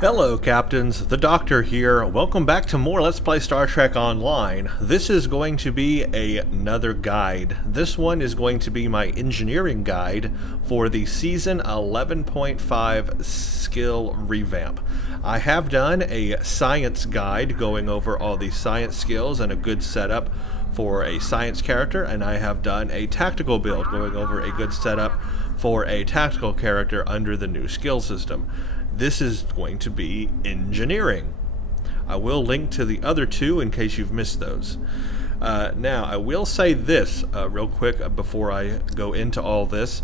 Hello Captains, the Doctor here. Welcome back to more Let's Play Star Trek Online. This is going to be another guide. This one is going to be my engineering guide for the Season 11.5 Skill Revamp. I have done a science guide going over all the science skills and a good setup for a science character, and I have done a tactical build going over a good setup for a tactical character under the new skill system. This is going to be engineering. I will link to the other two in case you've missed those. Now, I will say this real quick before I go into all this.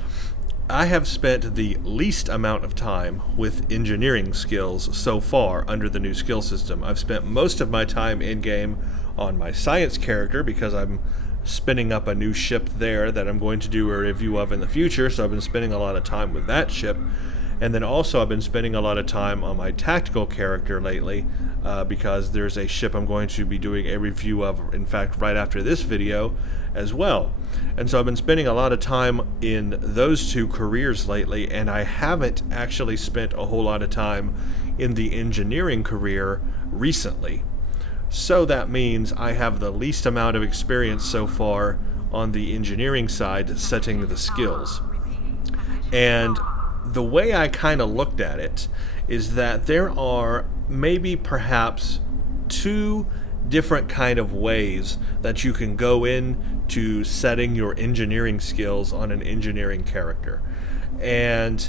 I have spent the least amount of time with engineering skills so far under the new skill system. I've spent most of my time in-game on my science character because I'm spinning up a new ship there that I'm going to do a review of in the future, so I've been spending a lot of time with that ship. And then also I've been spending a lot of time on my tactical character lately because there's a ship I'm going to be doing a review of, in fact, right after this video as well. And so I've been spending a lot of time in those two careers lately, and I haven't actually spent a whole lot of time in the engineering career recently. So that means I have the least amount of experience so far on the engineering side setting the skills. And the way I kind of looked at it is that there are maybe perhaps two different kind of ways that you can go into setting your engineering skills on an engineering character. And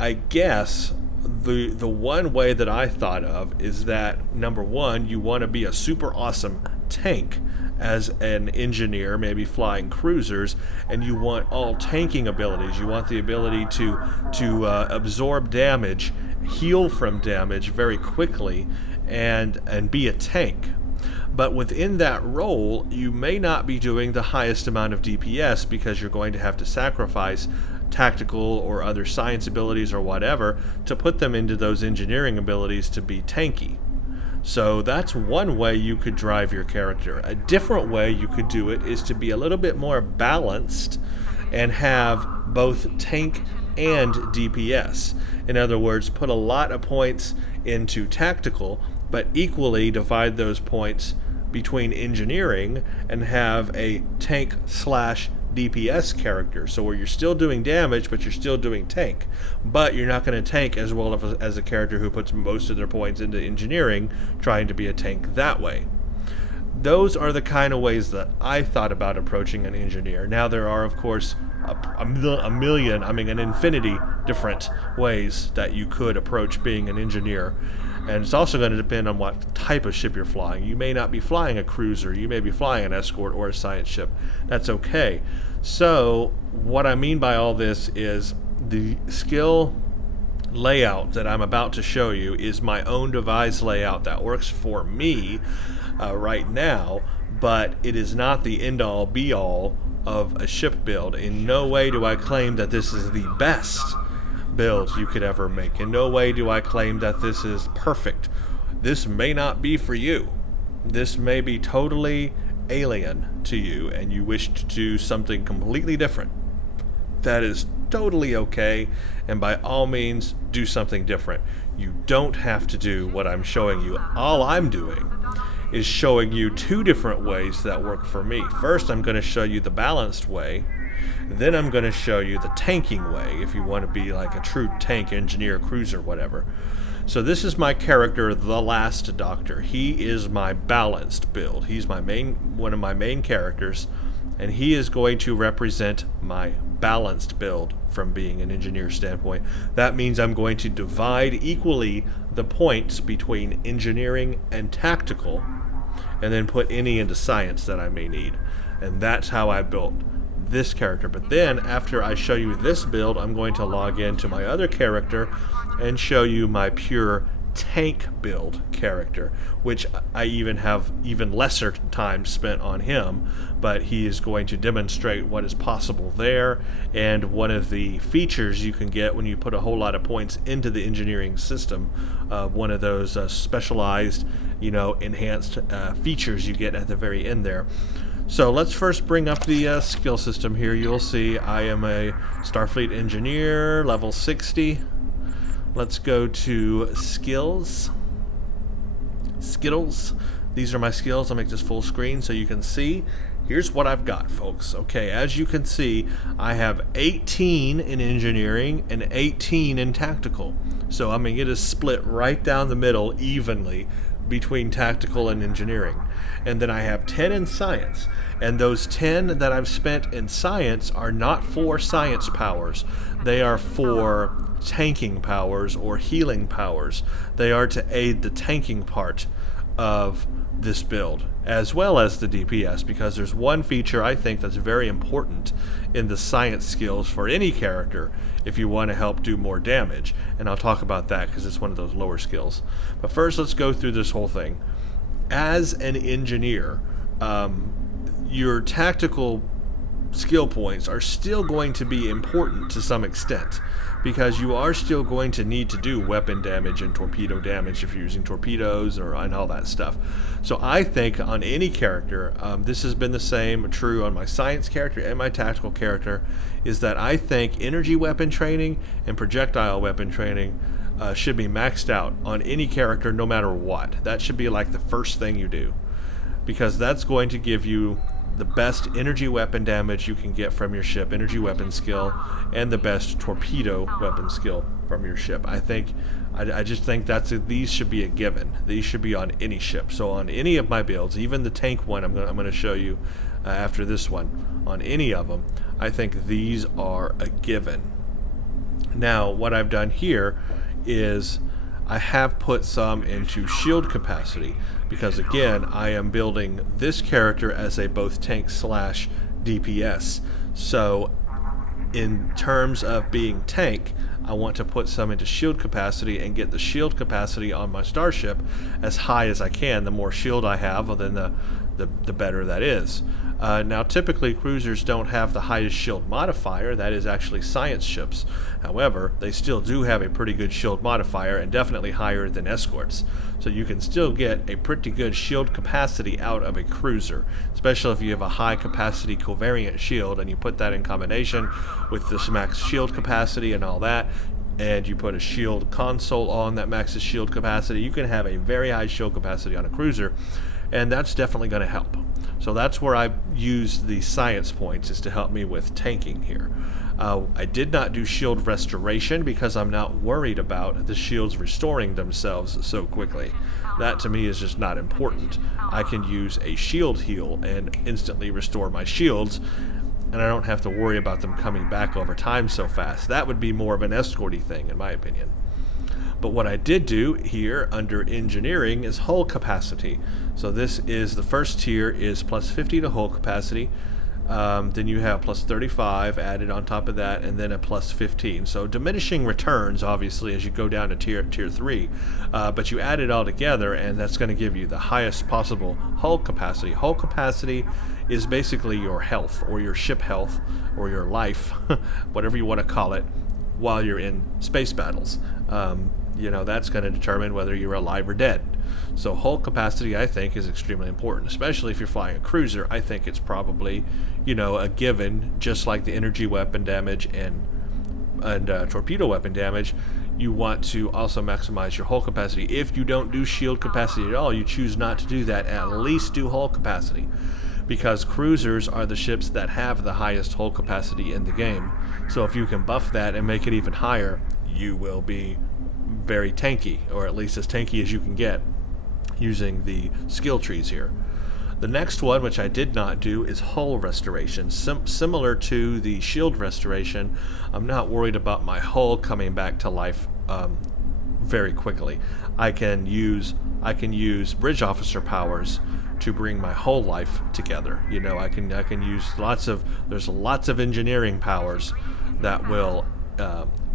I guess the one way that I thought of is that, number one, you want to be a super awesome tank as an engineer, maybe flying cruisers, and you want all tanking abilities. You want the ability to absorb damage, heal from damage very quickly, and be a tank. But within that role, you may not be doing the highest amount of DPS because you're going to have to sacrifice tactical or other science abilities or whatever to put them into those engineering abilities to be tanky. So that's one way you could drive your character. A different way you could do it is to be a little bit more balanced and have both tank and DPS. In other words, put a lot of points into tactical, but equally divide those points between engineering and have a tank slash DPS character, so where you're still doing damage but you're still doing tank, but you're not going to tank as well as a character who puts most of their points into engineering, trying to be a tank that way. Those are the kind of ways that I thought about approaching an engineer. Now there are, of course, an infinity different ways that you could approach being an engineer. And it's also going to depend on what type of ship you're flying. You may not be flying a cruiser, you may be flying an escort or a science ship. That's okay. So what I mean by all this is the skill layout that I'm about to show you is my own devised layout that works for me right now, but it is not the end-all be-all of a ship build. In no way do I claim that this is the best build you could ever make. In no way do I claim that this is perfect. This may not be for you. This may be totally alien to you and you wish to do something completely different. That is totally okay, and by all means do something different. You don't have to do what I'm showing you. All I'm doing is showing you two different ways that work for me. First, I'm going to show you the balanced way. Then I'm going to show you the tanking way, if you want to be like a true tank engineer, cruiser, whatever. So this is my character, the Last Doctor. He is my balanced build. He's one of my main characters, and he is going to represent my balanced build from being an engineer standpoint. That means I'm going to divide equally the points between engineering and tactical, and then put any into science that I may need. And that's how I built this character. But then after I show you this build, I'm going to log into my other character and show you my pure tank build character, which I have even lesser time spent on him, but he is going to demonstrate what is possible there. And one of the features you can get when you put a whole lot of points into the engineering system, one of those specialized, enhanced features you get at the very end there. So let's first bring up the skill system here. You'll see I am a Starfleet engineer, level 60. Let's go to skills. Skittles. These are my skills. I'll make this full screen so you can see. Here's what I've got, folks. Okay, as you can see, I have 18 in engineering and 18 in tactical. So I mean, it is split right down the middle evenly between tactical and engineering. And then I have 10 in science. And those 10 that I've spent in science are not for science powers. They are for tanking powers or healing powers. They are to aid the tanking part of this build, as well as the DPS, because there's one feature I think that's very important in the science skills for any character if you want to help do more damage, and I'll talk about that because it's one of those lower skills. But first, let's go through this whole thing. As an engineer, your tactical skill points are still going to be important to some extent, because you are still going to need to do weapon damage and torpedo damage if you're using torpedoes and all that stuff. So I think on any character, this has been the same true on my science character and my tactical character, is that I think energy weapon training and projectile weapon training should be maxed out on any character no matter what. That should be like the first thing you do, because that's going to give you the best energy weapon damage you can get from your ship, energy weapon skill, and the best torpedo weapon skill from your ship. I just think these should be a given. These should be on any ship. So on any of my builds, even the tank one I'm going to show you after this one, on any of them, I think these are a given. Now, what I've done here is I have put some into shield capacity, because again, I am building this character as a both tank slash DPS. So in terms of being tank, I want to put some into shield capacity and get the shield capacity on my starship as high as I can. The more shield I have, well, then the better that is. Now, typically, cruisers don't have the highest shield modifier. That is actually science ships. However, they still do have a pretty good shield modifier, and definitely higher than escorts. So you can still get a pretty good shield capacity out of a cruiser, especially if you have a high capacity covariant shield and you put that in combination with this max shield capacity and all that, and you put a shield console on that maxes shield capacity, you can have a very high shield capacity on a cruiser, and that's definitely going to help. So that's where I use the science points, is to help me with tanking here. I did not do shield restoration because I'm not worried about the shields restoring themselves so quickly. That to me is just not important. I can use a shield heal and instantly restore my shields, and I don't have to worry about them coming back over time so fast. That would be more of an escorty thing, in my opinion. But what I did do here under engineering is hull capacity. So this is the first tier is plus 50 to hull capacity. Then you have plus 35 added on top of that, and then a plus 15. So diminishing returns, obviously, as you go down to tier 3. But you add it all together, and that's going to give you the highest possible hull capacity. Hull capacity is basically your health, or your ship health, or your life, whatever you want to call it, while you're in space battles. That's going to determine whether you're alive or dead. So hull capacity, I think, is extremely important, especially if you're flying a cruiser. I think it's probably, a given, just like the energy weapon damage and torpedo weapon damage. You want to also maximize your hull capacity. If you don't do shield capacity at all, you choose not to do that, at least do hull capacity, because cruisers are the ships that have the highest hull capacity in the game. So if you can buff that and make it even higher, you will be very tanky, or at least as tanky as you can get using the skill trees here. The next one, which I did not do, is hull restoration. Similar to the shield restoration, I'm not worried about my hull coming back to life very quickly. I can use bridge officer powers to bring my whole life together. I can use there's lots of engineering powers that will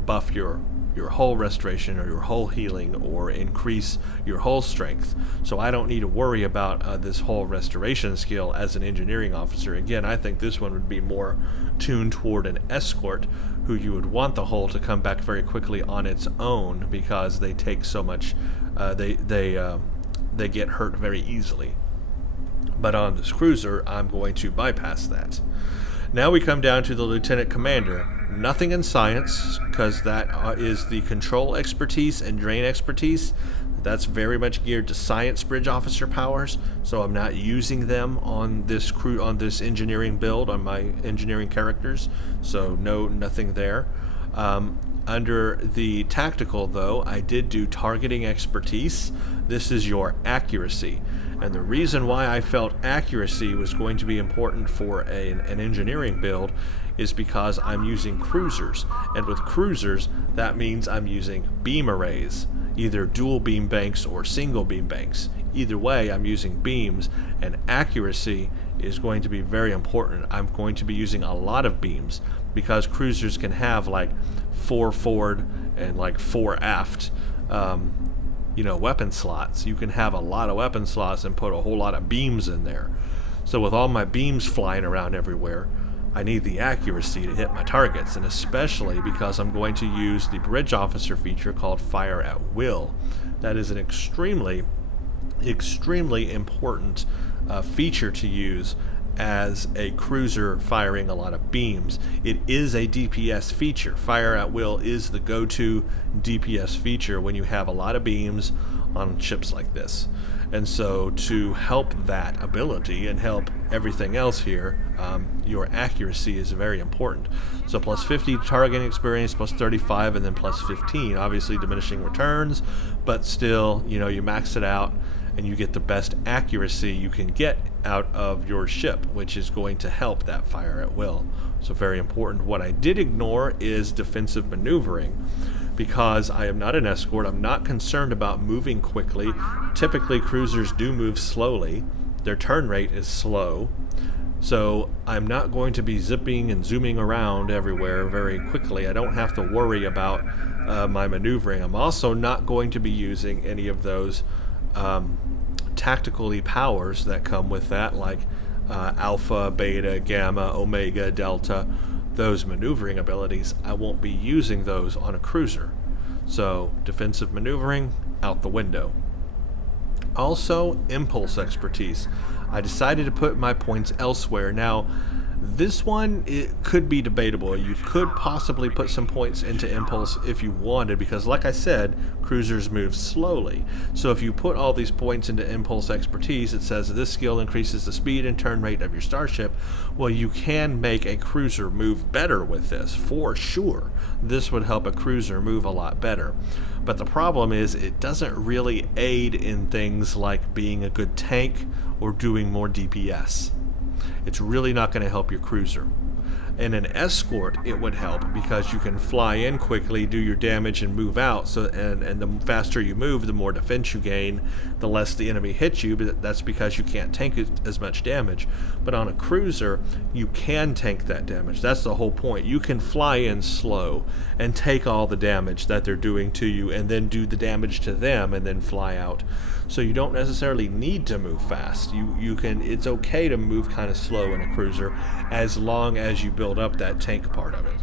buff your hull restoration or your hull healing or increase your hull strength. So I don't need to worry about this hull restoration skill as an engineering officer. Again, I think this one would be more tuned toward an escort, who you would want the hull to come back very quickly on its own, because they take so much, they get hurt very easily. But on this cruiser, I'm going to bypass that. Now we come down to the lieutenant commander. Nothing in science, because that is the control expertise and drain expertise. That's very much geared to science bridge officer powers, so I'm not using them on this engineering build on my engineering characters. So nothing there. Under the tactical, though, I did do targeting expertise. This is your accuracy. And the reason why I felt accuracy was going to be important for an engineering build is because I'm using cruisers. And with cruisers, that means I'm using beam arrays, either dual beam banks or single beam banks. Either way, I'm using beams, and accuracy is going to be very important. I'm going to be using a lot of beams because cruisers can have like 4 forward and like 4 aft weapon slots. You can have a lot of weapon slots and put a whole lot of beams in there. So with all my beams flying around everywhere, I need the accuracy to hit my targets, and especially because I'm going to use the bridge officer feature called Fire at Will. That is an extremely important feature to use as a cruiser firing a lot of beams. It is a DPS feature. Fire at Will is the go-to DPS feature when you have a lot of beams on ships like this. And so to help that ability and help everything else here, your accuracy is very important. So plus 50 targeting experience, plus 35, and then plus 15. Obviously diminishing returns, but still, you max it out and you get the best accuracy you can get out of your ship, which is going to help that Fire at Will. So very important. What I did ignore is defensive maneuvering. Because I am not an escort, I'm not concerned about moving quickly. Typically, cruisers do move slowly. Their turn rate is slow. So I'm not going to be zipping and zooming around everywhere very quickly. I don't have to worry about my maneuvering. I'm also not going to be using any of those tactical powers that come with that, like alpha, beta, gamma, omega, delta. Those maneuvering abilities, I won't be using those on a cruiser. So defensive maneuvering, out the window. Also, impulse expertise. I decided to put my points elsewhere. Now, this one, it could be debatable. You could possibly put some points into impulse if you wanted, because like I said, cruisers move slowly. So if you put all these points into impulse expertise, it says this skill increases the speed and turn rate of your starship. Well, you can make a cruiser move better with this, for sure. This would help a cruiser move a lot better. But the problem is it doesn't really aid in things like being a good tank or doing more DPS. It's really not going to help your cruiser. In an escort, it would help because you can fly in quickly, do your damage, and move out. So, and the faster you move, the more defense you gain, the less the enemy hits you. But that's because you can't tank as much damage. But on a cruiser, you can tank that damage. That's the whole point. You can fly in slow and take all the damage that they're doing to you, and then do the damage to them, and then fly out. So you don't necessarily need to move fast. You can. It's okay to move kind of slow in a cruiser, as long as you build up that tank part of it.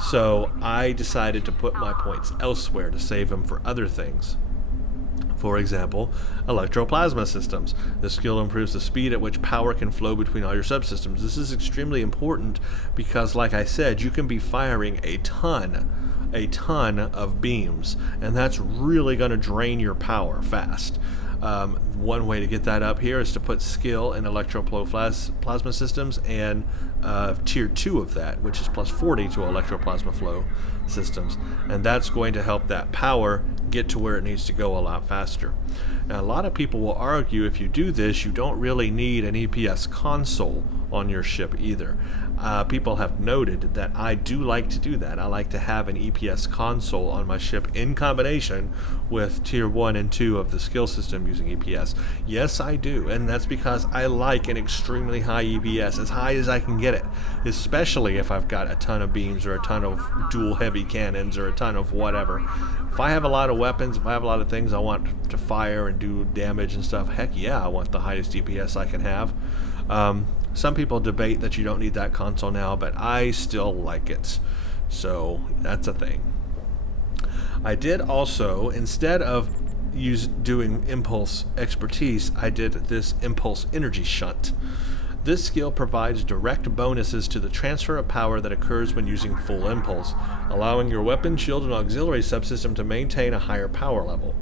So I decided to put my points elsewhere to save them for other things. For example, electroplasma systems. The skill improves the speed at which power can flow between all your subsystems. This is extremely important because, like I said, you can be firing a ton of beams, and that's really going to drain your power fast. One way to get that up here is to put skill in electroplasma systems and tier 2 of that, which is plus 40 to electroplasma flow systems, and that's going to help that power get to where it needs to go a lot faster. Now, a lot of people will argue if you do this, you don't really need an EPS console on your ship either. People have noted that I do like to do that. I like to have an EPS console on my ship in combination with tier 1 and 2 of the skill system using EPS. Yes, I do, and that's because I like an extremely high EPS, as high as I can get it, especially if I've got a ton of beams or a ton of dual heavy cannons or a ton of whatever. If I have a lot of weapons, if I have a lot of things I want to fire and do damage and stuff, heck yeah, I want the highest DPS I can have. Some people debate that you don't need that console now, but I still like it. So that's a thing. I did also, instead of doing impulse expertise, I did this impulse energy shunt. This skill provides direct bonuses to the transfer of power that occurs when using full impulse, allowing your weapon, shield, and auxiliary subsystem to maintain a higher power level.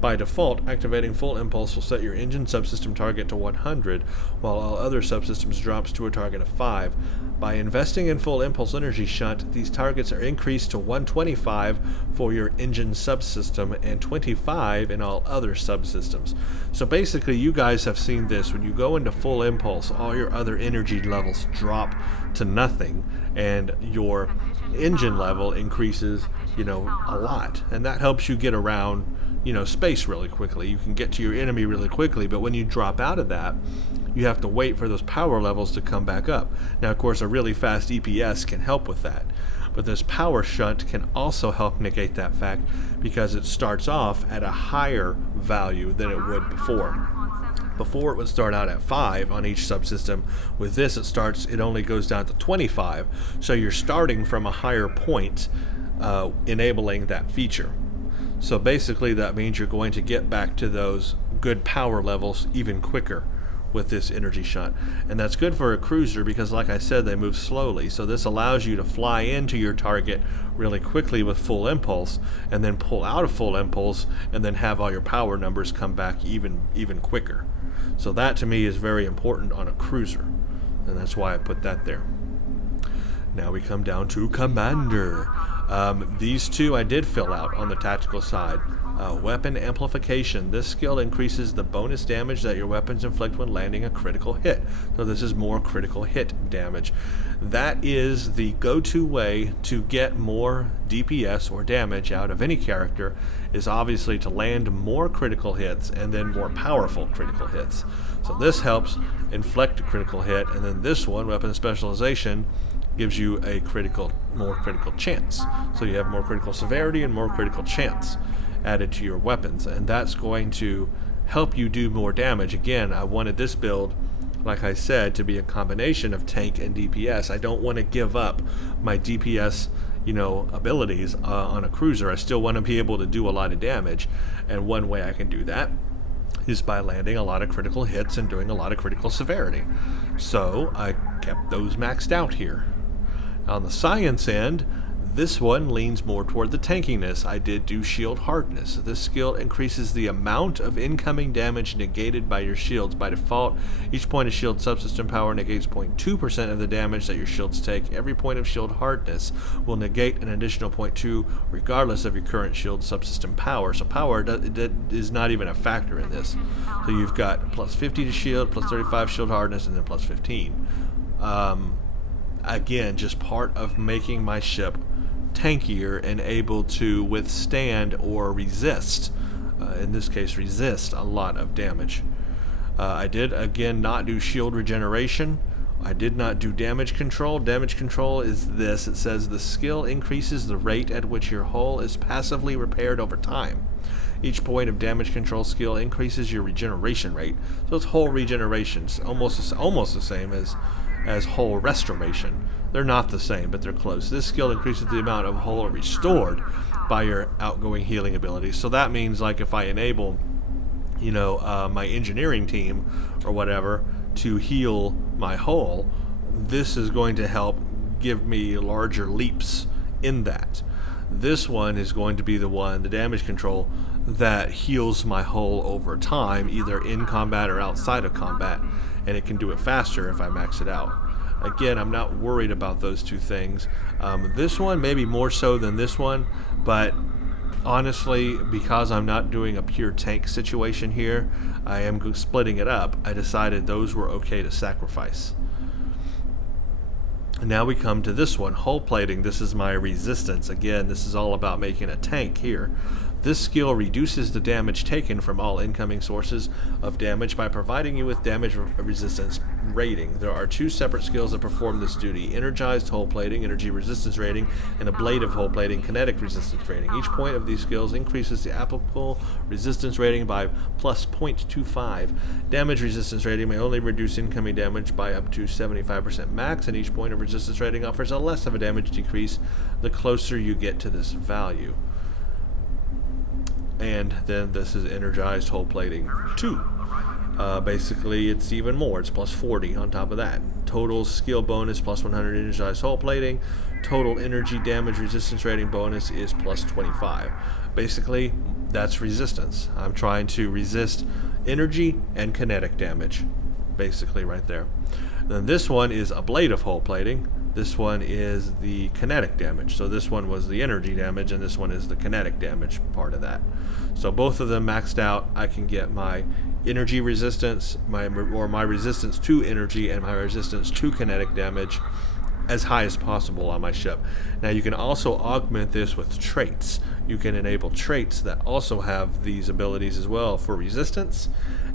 By default, activating full impulse will set your engine subsystem target to 100, while all other subsystems drops to a target of 5. By investing in full impulse energy shunt, these targets are increased to 125 for your engine subsystem and 25 in all other subsystems. So basically, you guys have seen this. When you go into full impulse, all your other energy levels drop to nothing, and your engine level increases, a lot. And that helps you get around space really quickly. You can get to your enemy really quickly, but when you drop out of that, you have to wait for those power levels to come back up. Now, of course, a really fast EPS can help with that, but this power shunt can also help negate that fact because it starts off at a higher value than it would before. Before, it would start out at 5 on each subsystem. With this, it only goes down to 25, so you're starting from a higher point, enabling that feature. So basically that means you're going to get back to those good power levels even quicker with this energy shunt. And that's good for a cruiser because, like I said, they move slowly. So this allows you to fly into your target really quickly with full impulse and then pull out of full impulse and then have all your power numbers come back even quicker. So that to me is very important on a cruiser, and that's why I put that there. Now we come down to Commander. These two I did fill out on the tactical side. Weapon amplification. This skill increases the bonus damage that your weapons inflict when landing a critical hit. So this is more critical hit damage. That is the go-to way to get more DPS or damage out of any character, is obviously to land more critical hits and then more powerful critical hits. So this helps inflict a critical hit, and then this one, weapon specialization, gives you a more critical chance. So you have more critical severity and more critical chance added to your weapons, and that's going to help you do more damage. Again, I wanted this build, like I said, to be a combination of tank and DPS. I don't want to give up my DPS abilities on a cruiser. I still want to be able to do a lot of damage, and one way I can do that is by landing a lot of critical hits and doing a lot of critical severity. So I kept those maxed out here. On the science end, this one leans more toward the tankiness. I did do shield hardness. This skill increases the amount of incoming damage negated by your shields. By default, each point of shield subsystem power negates 0.2% of the damage that your shields take. Every point of shield hardness will negate an additional 0.2 regardless of your current shield subsystem power. So power is not even a factor in this. So you've got plus 50 to shield, plus 35 shield hardness, and then plus 15. Again, just part of making my ship tankier and able to withstand or resist, in this case resist, a lot of damage. I did again not do shield regeneration. I did not do damage control. Damage control is this. It says the skill increases the rate at which your hull is passively repaired over time. Each point of damage control skill increases your regeneration rate. So it's hull regeneration. It's almost the same as hull restoration. They're not the same, but they're close. This skill increases the amount of hull restored by your outgoing healing abilities. So that means, like, if I enable, my engineering team or whatever to heal my hull, this is going to help give me larger leaps in that. This one is going to be the damage control, that heals my hull over time, either in combat or outside of combat, and it can do it faster if I max it out. Again, I'm not worried about those two things. This one maybe more so than this one, but honestly, because I'm not doing a pure tank situation here, I am splitting it up. I decided those were okay to sacrifice. Now we come to this one, hull plating. This is my resistance. Again, this is all about making a tank here. This skill reduces the damage taken from all incoming sources of damage by providing you with damage resistance rating. There are two separate skills that perform this duty: energized hull plating, energy resistance rating, and ablative hull plating, kinetic resistance rating. Each point of these skills increases the applicable resistance rating by plus 0.25. Damage resistance rating may only reduce incoming damage by up to 75% max, and each point of resistance rating offers a less of a damage decrease the closer you get to this value. And then this is energized hull plating 2. Basically, it's even more. It's plus 40 on top of that. Total skill bonus plus 100 energized hull plating. Total energy damage resistance rating bonus is plus 25. Basically, that's resistance. I'm trying to resist energy and kinetic damage. Basically, right there. Then this one is ablative hull plating. This one is the kinetic damage. So this one was the energy damage, and this one is the kinetic damage part of that. So both of them maxed out. I can get my energy resistance, my resistance to energy, and my resistance to kinetic damage as high as possible on my ship. Now you can also augment this with traits. You can enable traits that also have these abilities as well for resistance,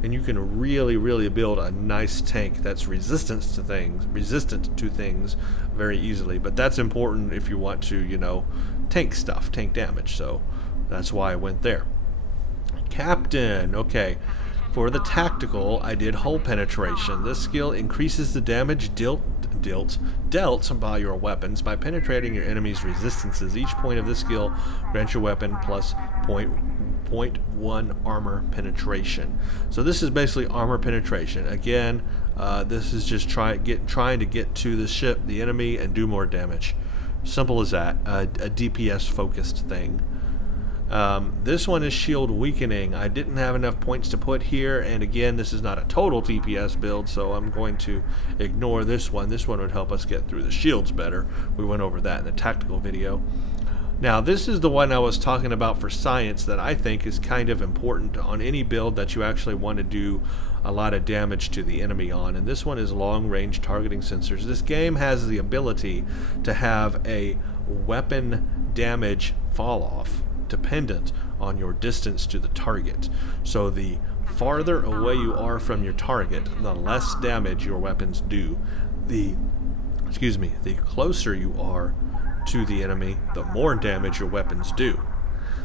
and you can really build a nice tank that's resistant to things very easily. But that's important if you want to, you know, tank stuff, tank damage. So that's why I went there. Captain, okay. For the tactical, I did hull penetration. This skill increases the damage dealt by your weapons by penetrating your enemy's resistances. Each point of this skill grants your weapon plus 0.1 armor penetration. So this is basically armor penetration. Again, this is just trying to get to the ship, the enemy, and do more damage. Simple as that. A DPS focused thing. This one is shield weakening. I didn't have enough points to put here, and again, this is not a total DPS build, so I'm going to ignore this one. This one would help us get through the shields better. We went over that in the tactical video. Now, this is the one I was talking about for science that I think is kind of important on any build that you actually want to do a lot of damage to the enemy on, and this one is long-range targeting sensors. This game has the ability to have a weapon damage fall-off dependent on your distance to the target. So the farther away you are from your target, the less damage your weapons do. The closer you are to the enemy, the more damage your weapons do.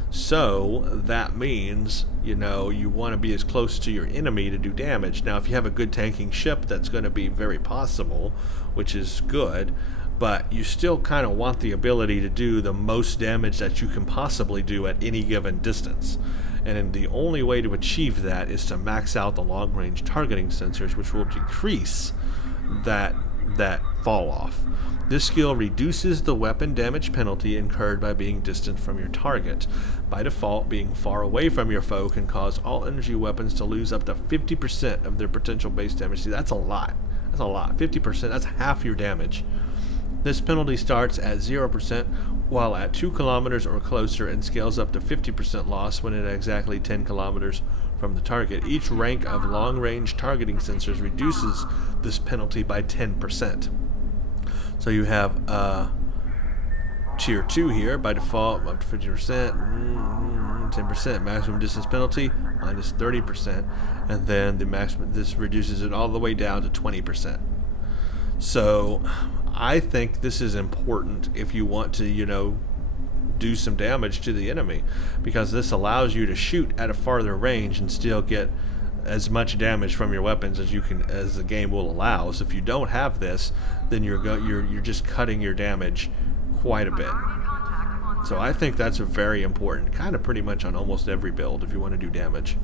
So that means, you know, you want to be as close to your enemy to do damage. Now, if you have a good tanking ship, that's going to be very possible, which is good. But you still kind of want the ability to do the most damage that you can possibly do at any given distance. And the only way to achieve that is to max out the long-range targeting sensors, which will decrease that fall off. This skill reduces the weapon damage penalty incurred by being distant from your target. By default, being far away from your foe can cause all energy weapons to lose up to 50% of their potential base damage. See, that's a lot. That's a lot. 50%, that's half your damage. This penalty starts at 0% while at 2 kilometers or closer and scales up to 50% loss when at exactly 10 kilometers from the target. Each rank of long-range targeting sensors reduces this penalty by 10%. So you have tier 2 here by default up to 50%, 10% maximum distance penalty minus 30%, and then the maximum, this reduces it all the way down to 20%. So I think this is important if you want to, you know, do some damage to the enemy, because this allows you to shoot at a farther range and still get as much damage from your weapons as you can, as the game will allow. So if you don't have this, then you're just cutting your damage quite a bit. So I think that's very important, kind of pretty much on almost every build if you want to do damage.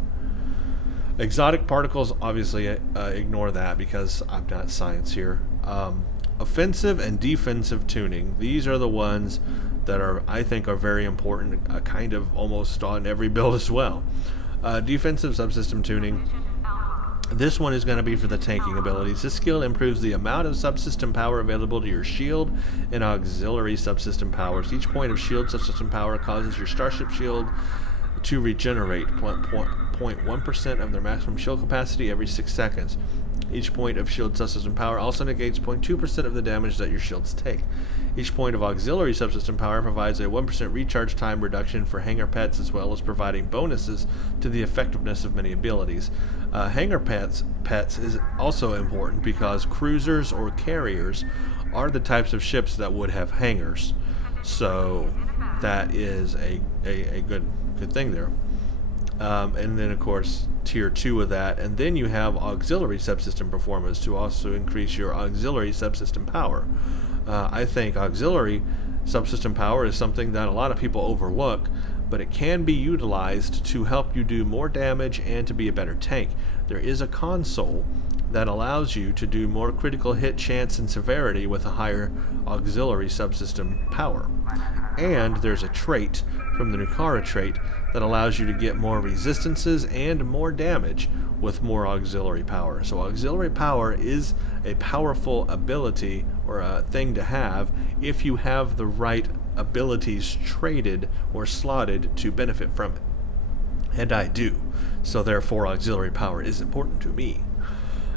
Exotic particles, obviously ignore that because I'm not science here. Offensive and defensive tuning. These are the ones that I think are very important, kind of almost on every build as well. Defensive subsystem tuning. This one is going to be for the tanking abilities. This skill improves the amount of subsystem power available to your shield and auxiliary subsystem powers. Each point of shield subsystem power causes your starship shield to regenerate 0.1% of their maximum shield capacity every 6 seconds. Each point of shield subsystem power also negates 0.2% of the damage that your shields take. Each point of auxiliary subsystem power provides a 1% recharge time reduction for hangar pets, as well as providing bonuses to the effectiveness of many abilities. Hangar pets is also important because cruisers or carriers are the types of ships that would have hangars. So that is a good thing there. And then of course tier 2 of that, and then you have auxiliary subsystem performance to also increase your auxiliary subsystem power. I think auxiliary subsystem power is something that a lot of people overlook, but it can be utilized to help you do more damage and to be a better tank. There is a console that allows you to do more critical hit chance and severity with a higher auxiliary subsystem power. And there's a trait from the Nukara trait that allows you to get more resistances and more damage with more auxiliary power. So auxiliary power is a powerful ability or a thing to have if you have the right abilities traded or slotted to benefit from it. And I do. So therefore auxiliary power is important to me.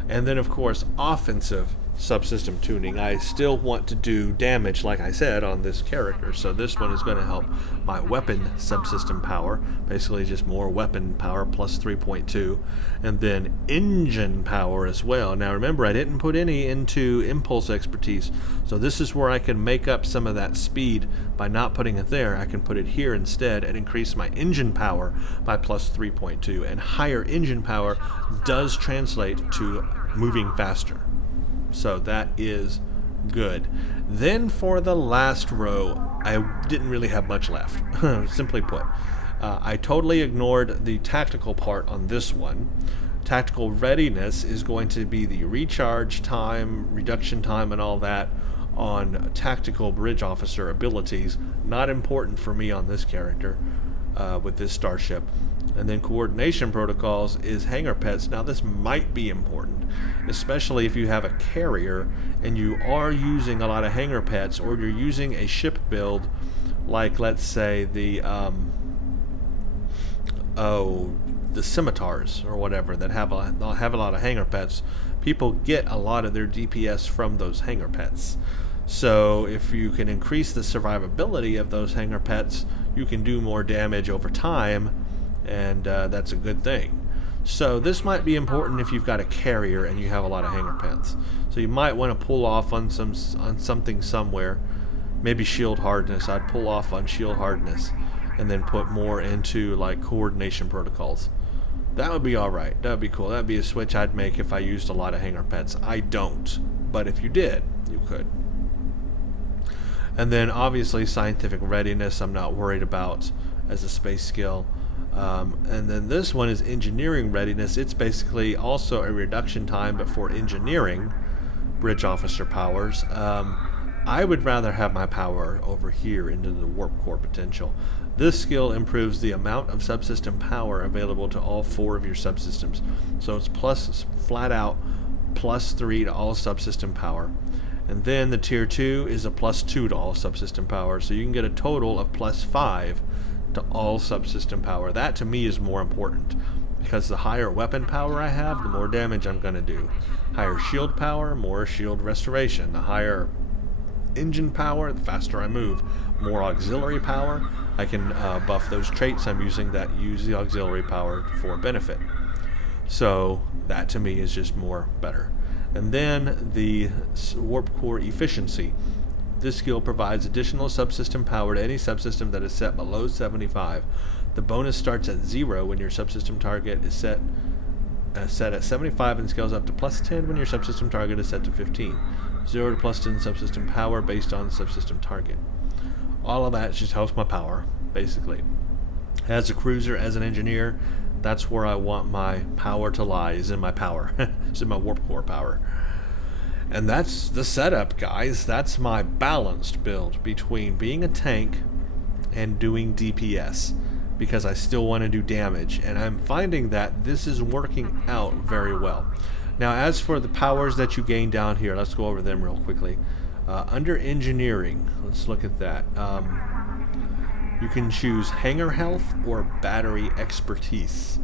And then of course offensive subsystem tuning. I still want to do damage, like I said, on this character. So this one is going to help my weapon subsystem power, basically just more weapon power plus 3.2, and then engine power as well. Now remember, I didn't put any into impulse expertise, so this is where I can make up some of that speed by not putting it there. I can put it here instead and increase my engine power by plus 3.2, and higher engine power does translate to moving faster. So that is good. Then for the last row, I didn't really have much left. Simply put, I totally ignored the tactical part on this one. Tactical readiness is going to be the recharge time, reduction time, and all that on tactical bridge officer abilities. Not important for me on this character with this starship. And then coordination protocols is hangar pets. Now this might be important, especially if you have a carrier and you are using a lot of hangar pets, or you're using a ship build like, let's say, the scimitars or whatever that have a lot of hangar pets. People get a lot of their DPS from those hangar pets. So if you can increase the survivability of those hangar pets, you can do more damage over time, and that's a good thing. So this might be important if you've got a carrier and you have a lot of hangar pets. So you might want to pull off on something somewhere. Maybe shield hardness. I'd pull off on shield hardness and then put more into like coordination protocols. That would be alright. That would be cool. That would be a switch I'd make if I used a lot of hangar pets. I don't, but if you did, you could. And then obviously scientific readiness I'm not worried about as a space skill. And then this one is engineering readiness. It's basically also a reduction time, but for engineering bridge officer powers. I would rather have my power over here into the warp core potential. This skill improves the amount of subsystem power available to all 4 of your subsystems. So it's plus flat out plus 3 to all subsystem power. And then the tier 2 is a plus 2 to all subsystem power. So you can get a total of plus 5 to all subsystem power. That to me is more important, because the higher weapon power I have, the more damage I'm going to do. Higher shield power, more shield restoration. The higher engine power, the faster I move. More auxiliary power, I can buff those traits I'm using that use the auxiliary power for benefit. So that to me is just more better. And then the warp core efficiency. This skill provides additional subsystem power to any subsystem that is set below 75. The bonus starts at 0 when your subsystem target is set at 75 and scales up to plus 10 when your subsystem target is set to 15. 0 to plus 10 subsystem power based on subsystem target. All of that just helps my power, basically. As a cruiser, as an engineer, that's where I want my power to lie, is in my power. It's in my warp core power. And that's the setup, guys. That's my balanced build between being a tank and doing DPS, because I still want to do damage, and I'm finding that this is working out very well. Now, as for the powers that you gain down here, let's go over them real quickly. Under engineering, let's look at that. You can choose hangar health or battery expertise.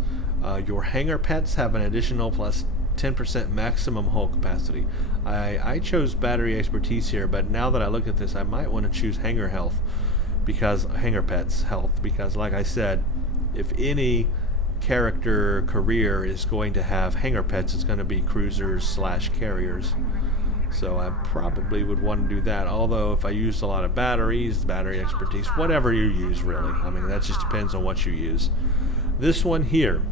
Your hangar pets have an additional plus 10% maximum hull capacity. I chose battery expertise here, but now that I look at this, I might want to choose hangar health, because hangar pets health, because like I said, if any character career is going to have hangar pets, it's going to be cruisers / carriers. So I probably would want to do that, although if I used a lot of batteries, battery expertise, whatever you use really, I mean that just depends on what you use. This one here,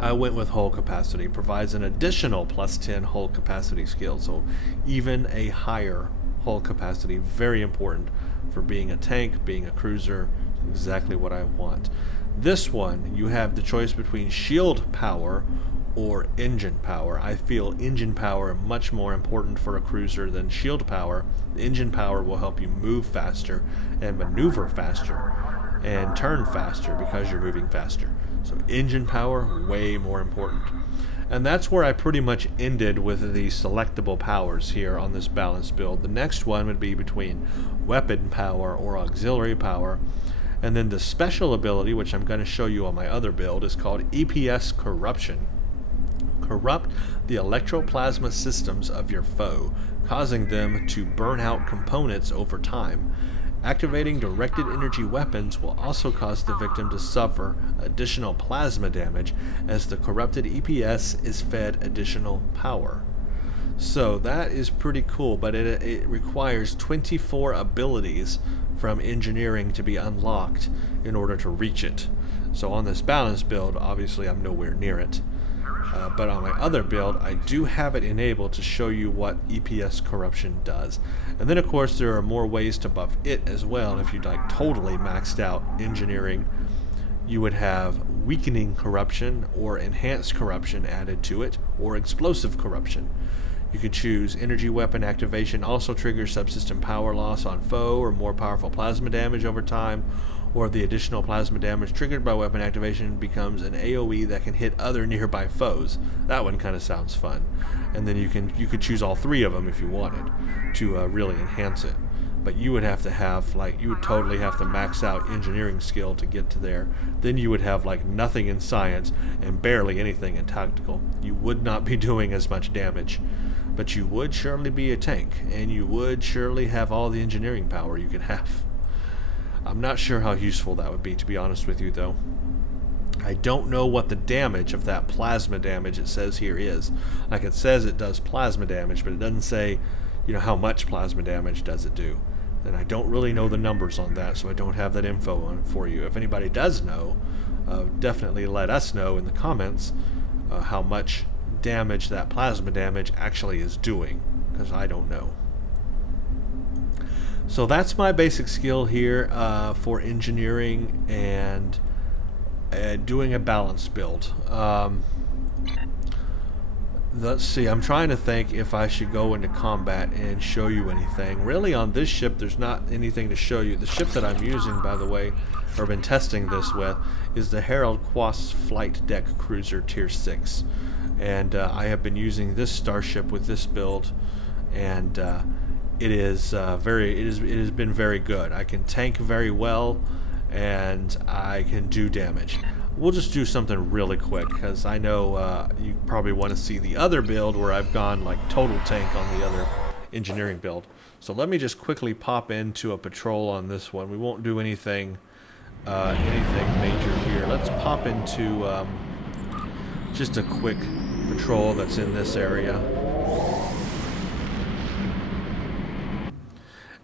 I went with hull capacity. Provides an additional plus 10 hull capacity skill, so even a higher hull capacity. Very important for being a tank, being a cruiser, exactly what I want. This one, you have the choice between shield power or engine power. I feel engine power much more important for a cruiser than shield power. Engine power will help you move faster and maneuver faster and turn faster because you're moving faster. So engine power, way more important. And that's where I pretty much ended with the selectable powers here on this balanced build. The next one would be between weapon power or auxiliary power. And then the special ability, which I'm going to show you on my other build, is called EPS Corruption. Corrupt the electroplasma systems of your foe, causing them to burn out components over time. Activating directed energy weapons will also cause the victim to suffer additional plasma damage as the corrupted EPS is fed additional power. So that is pretty cool, but it requires 24 abilities from engineering to be unlocked in order to reach it. So on this balanced build, obviously I'm nowhere near it. But on my other build, I do have it enabled to show you what EPS corruption does. And then of course there are more ways to buff it as well. And if you like totally maxed out engineering, you would have weakening corruption or enhanced corruption added to it, or explosive corruption. You could choose energy weapon activation also triggers subsystem power loss on foe or more powerful plasma damage over time, or the additional plasma damage triggered by weapon activation becomes an AoE that can hit other nearby foes. That one kind of sounds fun. And then you could choose all three of them if you wanted to really enhance it. But you would have to have, like, you would totally have to max out engineering skill to get to there. Then you would have like nothing in science and barely anything in tactical. You would not be doing as much damage. But you would surely be a tank, and you would surely have all the engineering power you could have. I'm not sure how useful that would be, to be honest with you, though. I don't know what the damage of that plasma damage it says here is. Like, it says it does plasma damage, but it doesn't say, you know, how much plasma damage does it do. And I don't really know the numbers on that, so I don't have that info on for you. If anybody does know, definitely let us know in the comments how much damage that plasma damage actually is doing, because I don't know. So that's my basic skill here for engineering and doing a balanced build. Let's see, I'm trying to think if I should go into combat and show you anything. Really, on this ship there's not anything to show you. The ship that I'm using, by the way, or been testing this with, is the Harold Quast Flight Deck Cruiser Tier 6. And I have been using this starship with this build, and it has been very good. I can tank very well, and I can do damage. We'll just do something really quick, because I know you probably want to see the other build where I've gone like total tank on the other engineering build. So let me just quickly pop into a patrol on this one. We won't do anything major here. Let's pop into just a quick patrol that's in this area,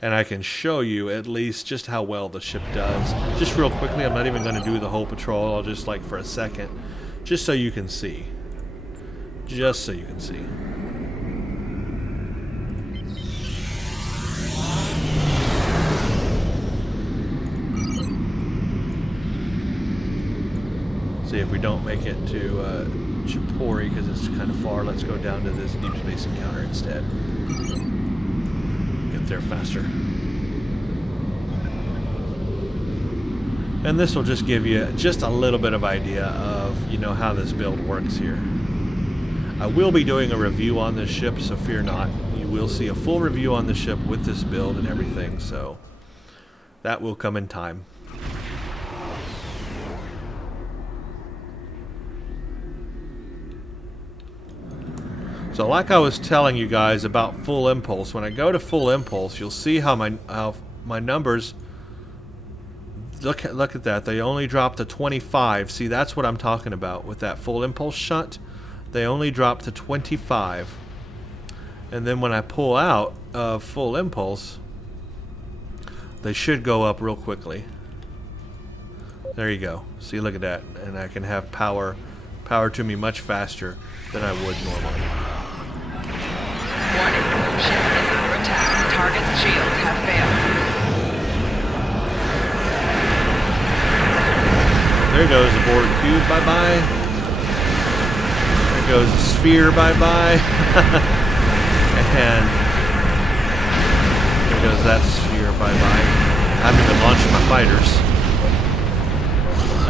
and I can show you at least just how well the ship does. Just real quickly, I'm not even going to do the whole patrol. I'll just, like, for a second, just so you can see. Just so you can see. See if we don't make it to Chipori because it's kind of far. Let's go down to this deep space encounter instead. Get there faster. And this will just give you just a little bit of idea of, you know, how this build works here. I will be doing a review on this ship, so fear not. You will see a full review on the ship with this build and everything, so that will come in time. So like I was telling you guys about full impulse, when I go to full impulse, you'll see how my numbers, look at that, they only drop to 25. See, that's what I'm talking about with that full impulse shunt. They only drop to 25. And then when I pull out of full impulse, they should go up real quickly. There you go. See, look at that. And I can have power to me much faster than I would normally. Warning, ship is under attack. Target's shields have failed. goes the Borg cube, bye-bye. There goes the sphere, bye-bye. And there goes that sphere, bye-bye. I haven't even launched my fighters.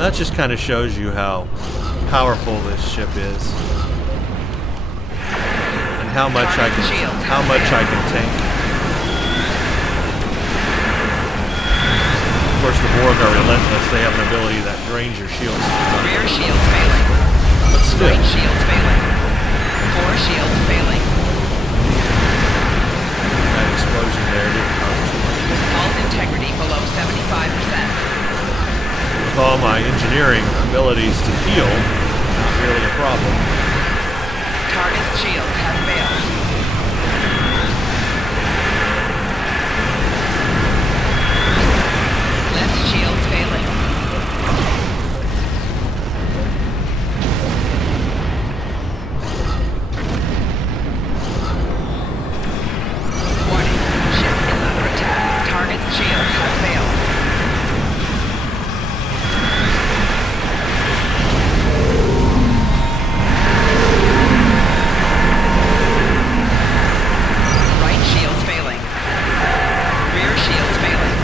That just kind of shows you how powerful this ship is. And how much I can tank. Of course, the Borg are relentless. They have an ability that drains your shields. Rear shields failing. But still. Right shields failing. 4 shields failing. That explosion there didn't cause too much. Hull integrity below 75%. With all my engineering abilities to heal, not really a problem. Target's shields have failed. Left shields failing. Warning, ship is under attack. Target's shields have failed. Right shields failing. Rear shields failing.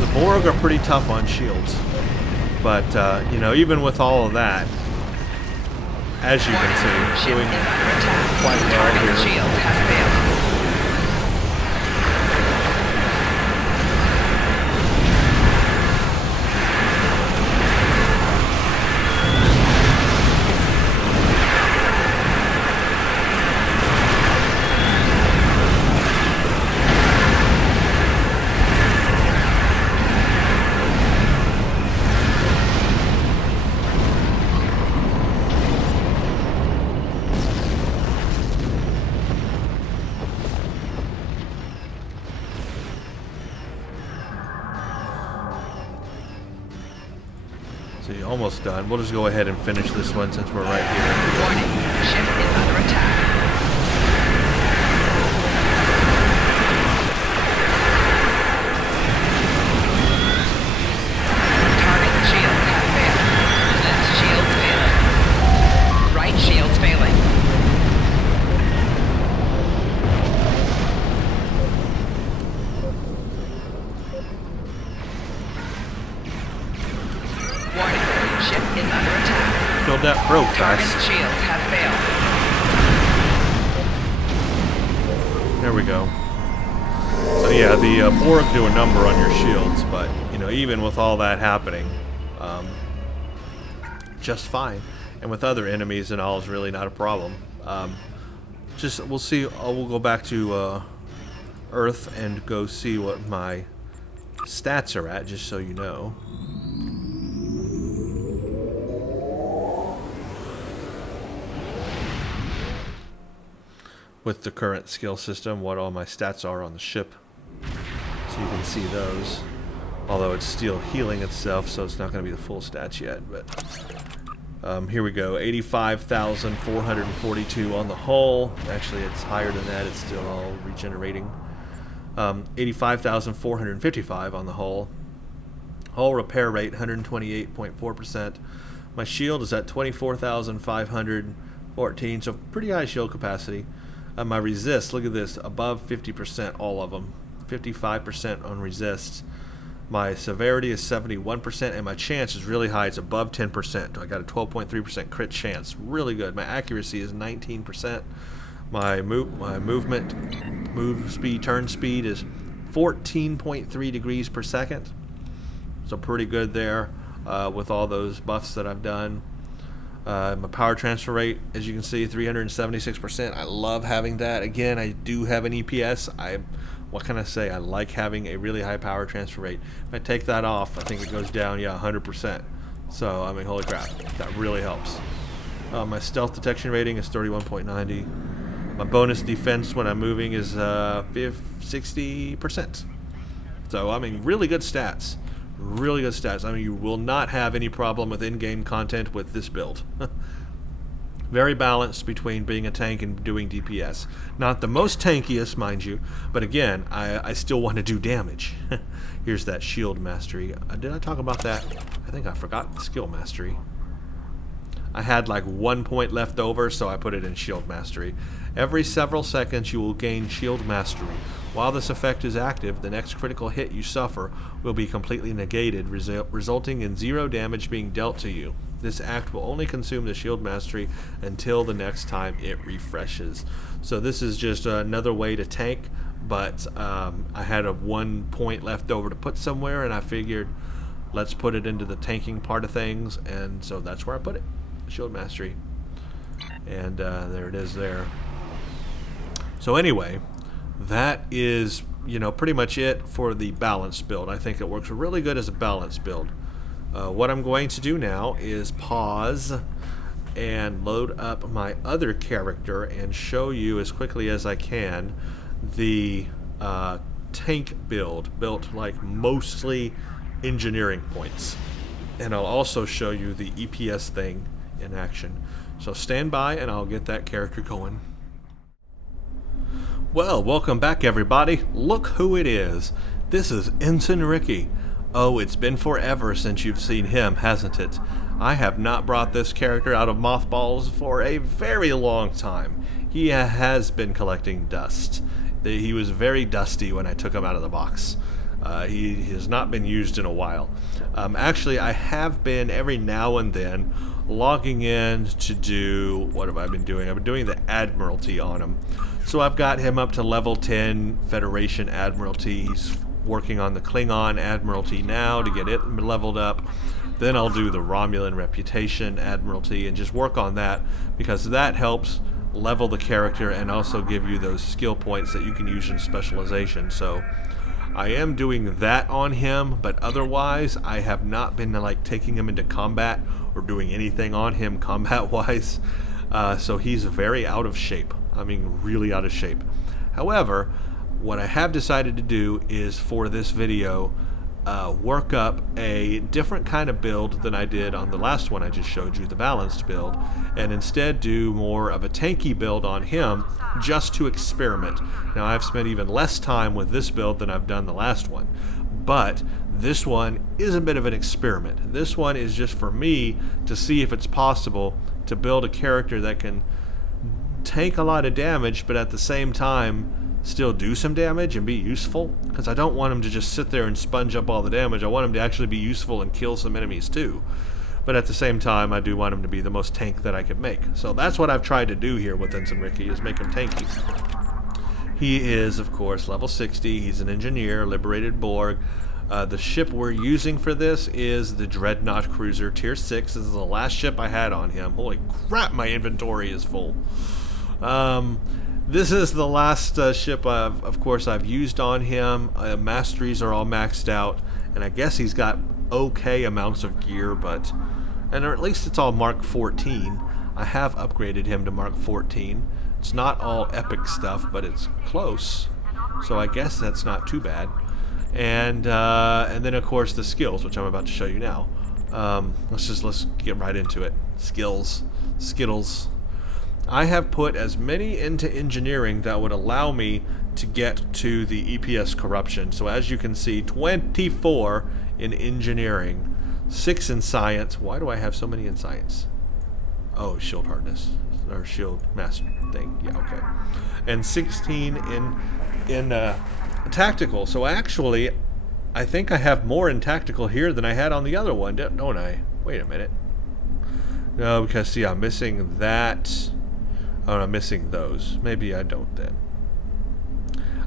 The Borg are pretty tough on shields. But, you know, even with all of that, as you can see, Ship doing is under attack. quite well Target's here. shields have failed. See, almost done. We'll just go ahead and finish this one since we're right here. Warning, ship is under attack. Target shields have failed. Left shields failing. Right shields failing. Warning, ship is under attack. Killed that probe Target's fast. shields have failed. There we go. So yeah, the Borg do a number on your shields, but you know, even with all that happening, just fine. And with other enemies and all, is really not a problem. Just we'll see. We'll go back to Earth and go see what my stats are at, just so you know. With the current skill system, what all my stats are on the ship. So you can see those. Although it's still healing itself, so it's not going to be the full stats yet. But here we go, 85,442 on the hull. Actually, it's higher than that. It's still all regenerating. 85,455 on the hull. Hull repair rate, 128.4%. My shield is at 24,514, so pretty high shield capacity. My resist, look at this, above 50%, all of them. 55% on resist. My severity is 71%, and my chance is really high. It's above 10%. I got a 12.3% crit chance. Really good. My accuracy is 19%. My move speed, turn speed is 14.3 degrees per second. So pretty good there with all those buffs that I've done. My power transfer rate, as you can see, 376%. I love having that. Again, I do have an EPS. What can I say? I like having a really high power transfer rate. If I take that off, I think it goes down, yeah, 100%. So, I mean, holy crap. That really helps. My stealth detection rating is 31.90. My bonus defense when I'm moving is 60%. So, I mean, really good stats. Really good stats. I mean, you will not have any problem with in-game content with this build. Very balanced between being a tank and doing DPS. Not the most tankiest, mind you, but again, I still want to do damage. Here's that shield mastery. Did I talk about that? I think I forgot the skill mastery. I had like 1 point left over, so I put it in shield mastery. Every several seconds you will gain shield mastery. While this effect is active, the next critical hit you suffer will be completely negated, resulting in 0 damage being dealt to you. This act will only consume the shield mastery until the next time it refreshes. So this is just another way to tank, but I had a 1 point left over to put somewhere, and I figured let's put it into the tanking part of things, and so that's where I put it. Shield mastery. And there it is there. So anyway, that is, pretty much it for the balanced build. I think it works really good as a balanced build. What I'm going to do now is pause and load up my other character and show you as quickly as I can the tank build, built like mostly engineering points. And I'll also show you the EPS thing in action. So stand by and I'll get that character going. Well, welcome back everybody. Look who it is. This is Ensign Ricky. Oh, it's been forever since you've seen him, hasn't it? I have not brought this character out of mothballs for a very long time. He has been collecting dust. He was very dusty when I took him out of the box. He has not been used in a while. Actually, I have been every now and then logging in to do, what have I been doing? I've been doing the Admiralty on him. So I've got him up to level 10 Federation Admiralty. He's working on the Klingon Admiralty now to get it leveled up. Then I'll do the Romulan Reputation Admiralty and just work on that, because that helps level the character and also give you those skill points that you can use in specialization. So I am doing that on him, but otherwise I have not been like taking him into combat or doing anything on him combat wise. So he's very out of shape. I mean, really out of shape. However, what I have decided to do is, for this video, work up a different kind of build than I did on the last one I just showed you, the balanced build, and instead do more of a tanky build on him just to experiment. Now, I've spent even less time with this build than I've done the last one, but this one is a bit of an experiment. This one is just for me to see if it's possible to build a character that can take a lot of damage, but at the same time still do some damage and be useful, because I don't want him to just sit there and sponge up all the damage. I want him to actually be useful and kill some enemies too. But at the same time, I do want him to be the most tank that I could make. So that's what I've tried to do here with Ensign Ricky, is make him tanky. He is, of course, level 60. He's an engineer, liberated Borg. The ship we're using for this is the Dreadnought Cruiser Tier 6. This is the last ship I had on him. Holy crap, my inventory is full. This is the last ship, of course, I've used on him. Masteries are all maxed out, and I guess he's got okay amounts of gear, but, and or at least it's all Mark 14. I have upgraded him to Mark 14. It's not all epic stuff, but it's close, so I guess that's not too bad. And then of course the skills, which I'm about to show you now. Let's get right into it. Skittles. I have put as many into engineering that would allow me to get to the EPS corruption. So as you can see, 24 in engineering, 6 in science. Why do I have so many in science? Oh, shield hardness, or shield master thing. Yeah, okay. And 16 in tactical. So actually, I think I have more in tactical here than I had on the other one, don't I? Wait a minute. No, because see, I'm missing that. Oh, I'm missing those. Maybe I don't then.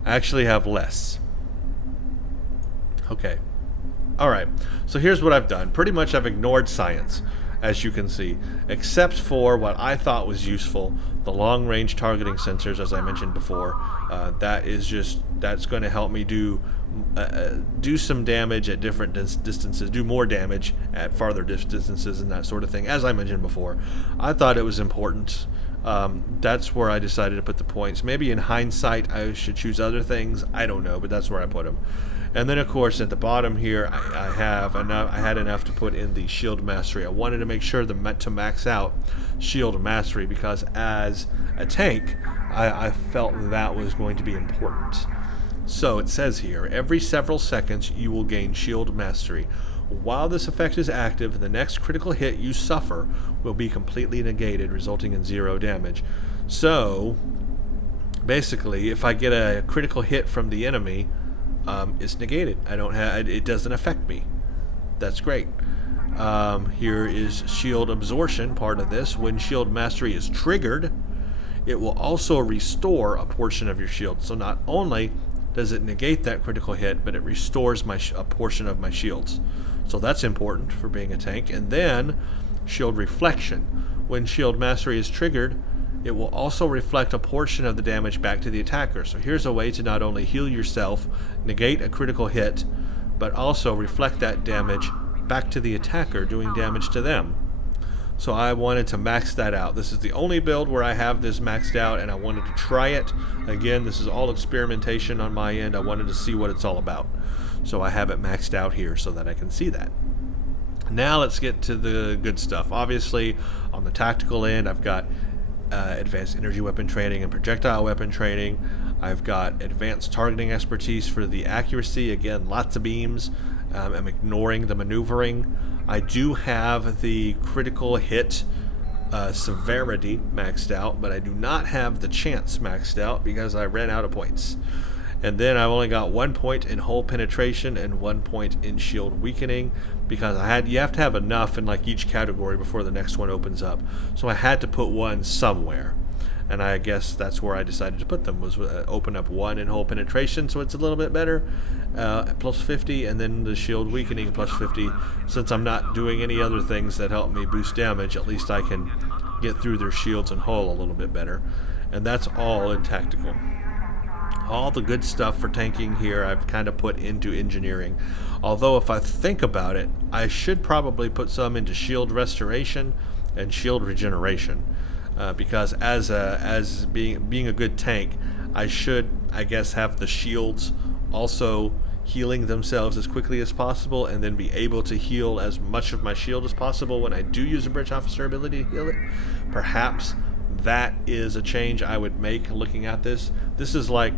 I actually have less. Okay. Alright. So here's what I've done. Pretty much I've ignored science, as you can see, except for what I thought was useful, the long-range targeting sensors, as I mentioned before. That's going to help me do some damage at different distances, do more damage at farther distances and that sort of thing, as I mentioned before. I thought it was important. That's where I decided to put the points. Maybe in hindsight I should choose other things. I don't know, but that's where I put them. And then of course at the bottom here I had enough to put in the shield mastery. I wanted to make sure to max out shield mastery because as a tank I felt that was going to be important. So it says here, every several seconds you will gain shield mastery. While this effect is active, the next critical hit you suffer will be completely negated, resulting in 0 damage. So basically, if I get a critical hit from the enemy, it's negated. It doesn't affect me. That's great. Here is shield absorption, part of this. When shield mastery is triggered, it will also restore a portion of your shield. So not only does it negate that critical hit, but it restores a portion of my shields. So that's important for being a tank. And then shield reflection. When shield mastery is triggered, it will also reflect a portion of the damage back to the attacker. So here's a way to not only heal yourself, negate a critical hit, but also reflect that damage back to the attacker, doing damage to them. So I wanted to max that out. This is the only build where I have this maxed out, and I wanted to try it. Again, this is all experimentation on my end. I wanted to see what it's all about. So I have it maxed out here so that I can see that. Now let's get to the good stuff. Obviously, on the tactical end, I've got advanced energy weapon training and projectile weapon training. I've got advanced targeting expertise for the accuracy. Again, lots of beams. I'm ignoring the maneuvering. I do have the critical hit severity maxed out, but I do not have the chance maxed out because I ran out of points. And then I've only got 1 point in hull penetration and 1 point in shield weakening because you have to have enough in like each category before the next one opens up. So I had to put one somewhere. And I guess that's where I decided to put them, was open up 1 in hull penetration, so it's a little bit better, plus 50, and then the shield weakening plus 50. Since I'm not doing any other things that help me boost damage, at least I can get through their shields and hull a little bit better. And that's all in tactical. All the good stuff for tanking here I've kind of put into engineering. Although if I think about it, I should probably put some into shield restoration and shield regeneration. Because as being a good tank, I should, I guess, have the shields also healing themselves as quickly as possible, and then be able to heal as much of my shield as possible when I do use a bridge officer ability to heal it. Perhaps that is a change I would make looking at this. This is like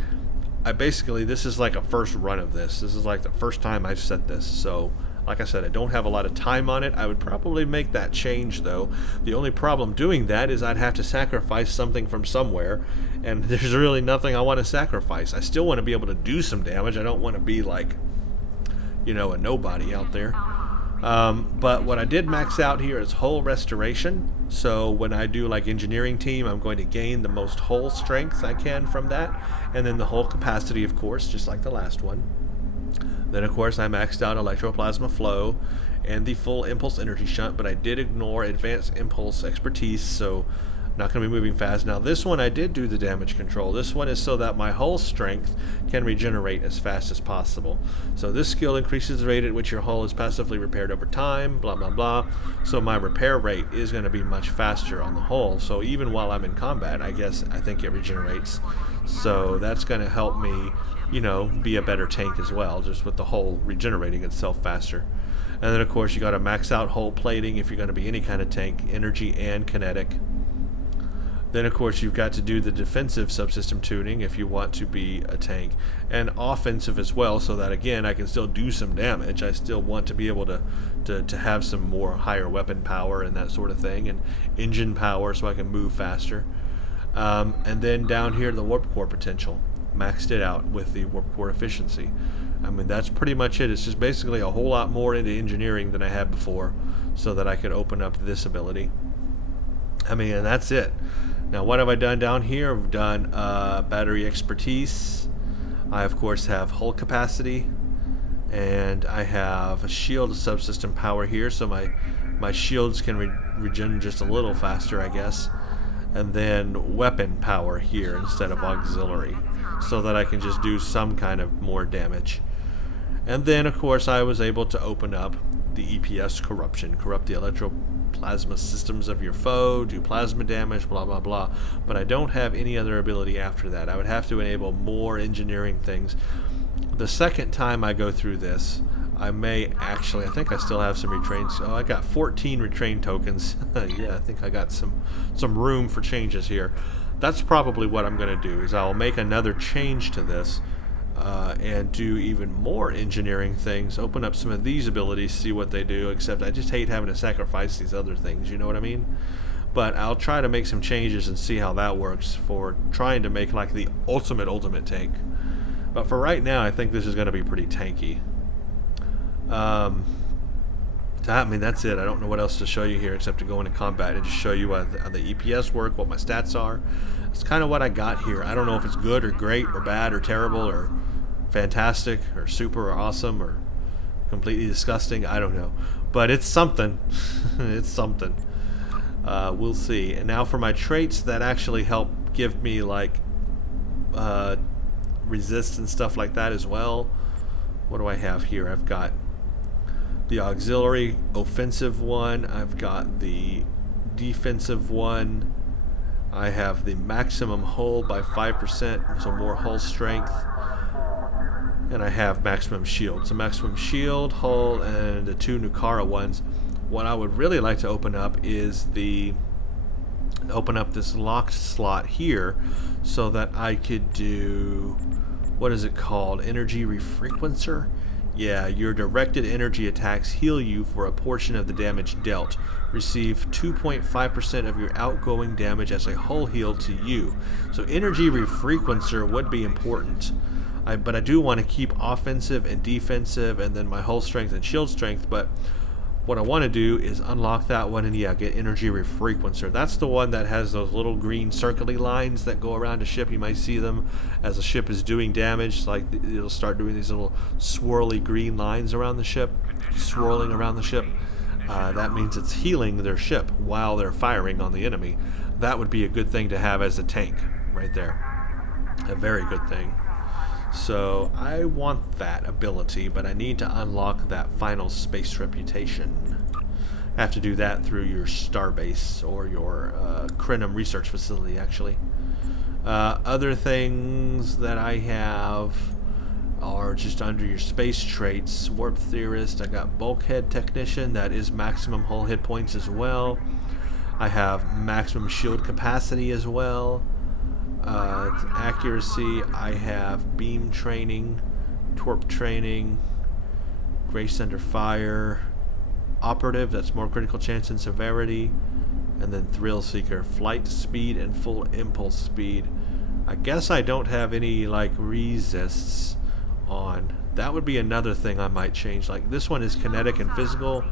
this is like a first run of this. This is like the first time I've set this. So like I said, I don't have a lot of time on it. I would probably make that change though. The only problem doing that is I'd have to sacrifice something from somewhere, and there's really nothing I want to sacrifice. I still want to be able to do some damage. I don't want to be like, a nobody out there. But what I did max out here is hull restoration. So when I do like engineering team, I'm going to gain the most hull strength I can from that, and then the hull capacity, of course, just like the last one. Then of course I maxed out electroplasma flow and the full impulse energy shunt, but I did ignore advanced impulse expertise, so not going to be moving fast. Now this one I did do the damage control. This one is so that my hull strength can regenerate as fast as possible. So this skill increases the rate at which your hull is passively repaired over time, blah blah blah. So my repair rate is going to be much faster on the hull. So even while I'm in combat, I think it regenerates. So that's going to help me, be a better tank as well, just with the hull regenerating itself faster. And then of course you got to max out hull plating if you're going to be any kind of tank, energy and kinetic. Then of course you've got to do the defensive subsystem tuning if you want to be a tank, and offensive as well, so that again I can still do some damage. I still want to be able to have some more higher weapon power and that sort of thing, and engine power so I can move faster. And then down here the warp core potential, maxed it out with the warp core efficiency. I mean, that's pretty much it. It's just basically a whole lot more into engineering than I had before, so that I could open up this ability. And that's it. Now what have I done down here? I've done battery expertise. I of course have hull capacity, and I have a shield subsystem power here, so my shields can regen just a little faster, I guess. And then weapon power here instead of auxiliary, so that I can just do some kind of more damage. And then of course I was able to open up the EPS corruption, corrupt the electroplasma systems of your foe, do plasma damage, blah blah blah. But I don't have any other ability after that. I would have to enable more engineering things. the second time I go through this, I may actually, I think I still have some retrains. Oh, I got 14 retrain tokens. Yeah, I think I got some room for changes here. That's probably what I'm going to do, is I'll make another change to this and do even more engineering things, open up some of these abilities, see what they do, except I just hate having to sacrifice these other things, you know what I mean? But I'll try to make some changes and see how that works for trying to make like the ultimate tank. But for right now, I think this is going to be pretty tanky. I mean, that's it. I don't know what else to show you here except to go into combat and just show you how the EPS work, what my stats are. It's kind of what I got here. I don't know if it's good or great or bad or terrible or fantastic or super or awesome or completely disgusting. I don't know. But it's something. It's something. We'll see. And now for my traits that actually help give me like resist and stuff like that as well. What do I have here? I've got the auxiliary offensive one. I've got the defensive one. I have the maximum hull by 5%, so more hull strength. And I have maximum shield. So maximum shield, hull, and the 2 Nukara ones. What I would really like to open up is open up this locked slot here so that I could do, what is it called? Energy refrequencer? Yeah, your directed energy attacks heal you for a portion of the damage dealt. Receive 2.5% of your outgoing damage as a hull heal to you. So energy refrequencer would be important. But I do want to keep offensive and defensive and then my hull strength and shield strength. But what I want to do is unlock that one and, yeah, get energy refrequencer. That's the one that has those little green circly lines that go around a ship. You might see them as the ship is doing damage. Like it'll start doing these little swirly green lines around the ship, swirling around the ship. That means it's healing their ship while they're firing on the enemy. That would be a good thing to have as a tank right there. A very good thing. So I want that ability, but I need to unlock that final space reputation. I have to do that through your starbase or your Crenum research facility, actually. Other things that I have are just under your space traits. Warp theorist, I got bulkhead technician, that is maximum hull hit points as well. I have maximum shield capacity as well. Accuracy, I have beam training, torp training, grace under fire, operative, that's more critical chance and severity, and then thrill seeker, flight speed and full impulse speed. I guess I don't have any like resists on. That would be another thing I might change. Like this one is kinetic and physical,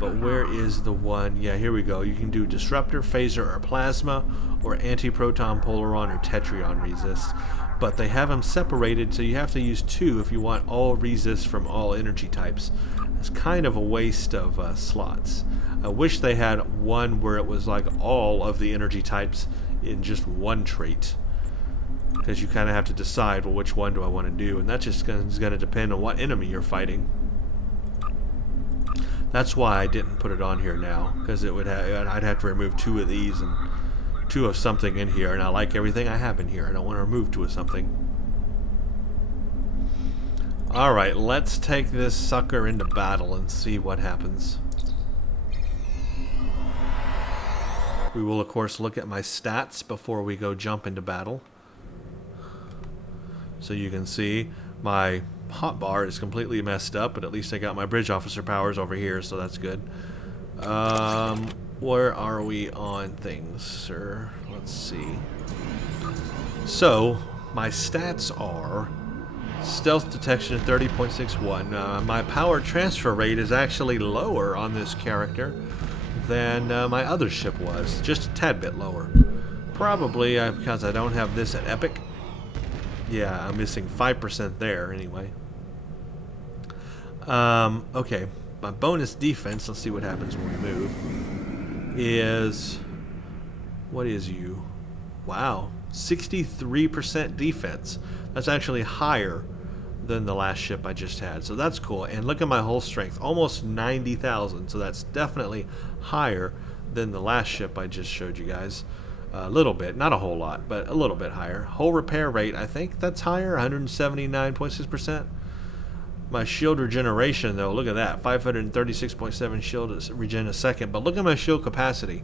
but where is the one? Yeah, here we go. You can do disruptor, phaser, or plasma, or anti-proton, polaron, or tetrion resist. But they have them separated, so you have to use 2 if you want all resists from all energy types. It's kind of a waste of slots. I wish they had one where it was like all of the energy types in just one trait, because you kind of have to decide, well, which one do I want to do, and that just is going to depend on what enemy you're fighting. That's why I didn't put it on here now, because it would I'd have to remove 2 of these and 2 of something in here, and I like everything I have in here. I don't want to remove 2 of something. Alright, let's take this sucker into battle and see what happens. We will, of course, look at my stats before we go jump into battle. So you can see my hotbar is completely messed up, but at least I got my bridge officer powers over here, so that's good. Where are we on things, sir? Let's see. So, my stats are stealth detection at 30.61. My power transfer rate is actually lower on this character than my other ship was. Just a tad bit lower. Probably because I don't have this at epic. Yeah, I'm missing 5% there anyway. Okay, my bonus defense, let's see what happens when we move, is, what is you? Wow, 63% defense. That's actually higher than the last ship I just had, so that's cool. And look at my hull strength, almost 90,000, so that's definitely higher than the last ship I just showed you guys. A little bit, not a whole lot, but a little bit higher. Hull repair rate, I think that's higher, 179.6%. My shield regeneration, though, look at that, 536.7 shield regen a second. But look at my shield capacity,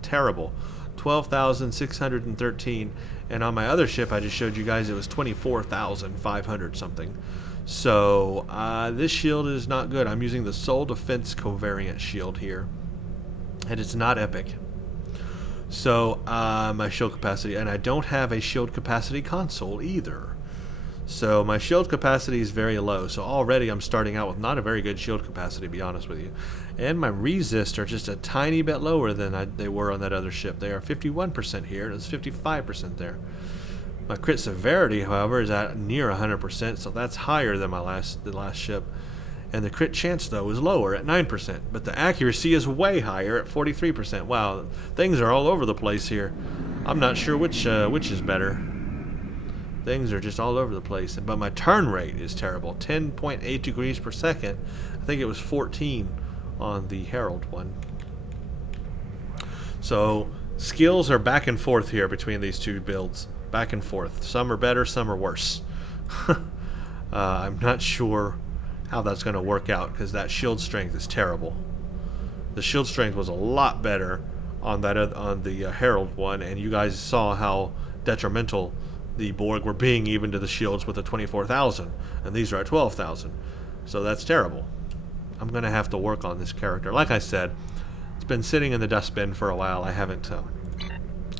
terrible, 12,613. And on my other ship, I just showed you guys, it was 24,500 something. So this shield is not good. I'm using the Soul Defense covariant shield here, and it's not epic. So my shield capacity, and I don't have a shield capacity console either. So my shield capacity is very low. So already I'm starting out with not a very good shield capacity, to be honest with you. And my resist are just a tiny bit lower than they were on that other ship. They are 51% here, and it's 55% there. My crit severity, however, is at near 100%, so that's higher than the last ship. And the crit chance, though, is lower at 9%. But the accuracy is way higher at 43%. Wow, things are all over the place here. I'm not sure which is better. Things are just all over the place. But my turn rate is terrible. 10.8 degrees per second. I think it was 14 on the Herald one. So skills are back and forth here between these two builds. Back and forth. Some are better, some are worse. I'm not sure how that's going to work out, because that shield strength is terrible. The shield strength was a lot better on the Herald one, and you guys saw how detrimental the Borg were being even to the shields with the 24,000, and these are at 12,000. So that's terrible. I'm going to have to work on this character. Like I said, it's been sitting in the dustbin for a while. I haven't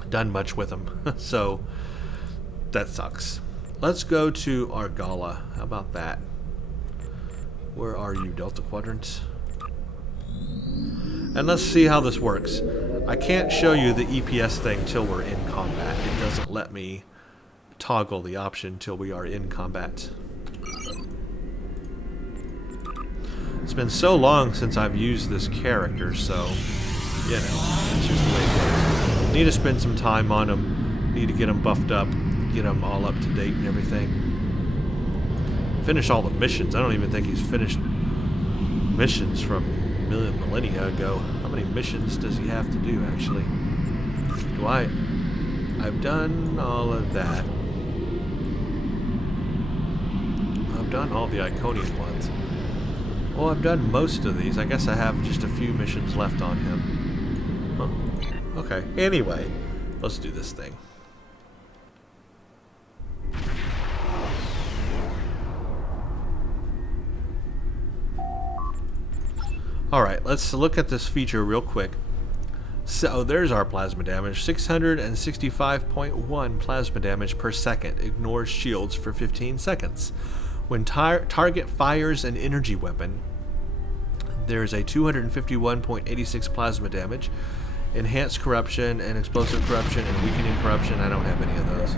done much with him, so that sucks. Let's go to Argala. How about that? Where are you, Delta Quadrants? And let's see how this works. I can't show you the EPS thing till we're in combat. It doesn't let me toggle the option till we are in combat. It's been so long since I've used this character, so, you know, it's just the way it goes. Need to spend some time on him. Need to get him buffed up, get him all up to date and everything. Finish all the missions. I don't even think he's finished missions from millennia ago. How many missions does he have to do, actually? I've done all of that. I've done all the Iconian ones. Well, I've done most of these. I guess I have just a few missions left on him. Huh. Okay. Anyway, let's do this thing. Alright, let's look at this feature real quick. So there's our plasma damage. 665.1 plasma damage per second. Ignores shields for 15 seconds. When target fires an energy weapon, there's a 251.86 plasma damage. Enhanced corruption and explosive corruption and weakening corruption. I don't have any of those.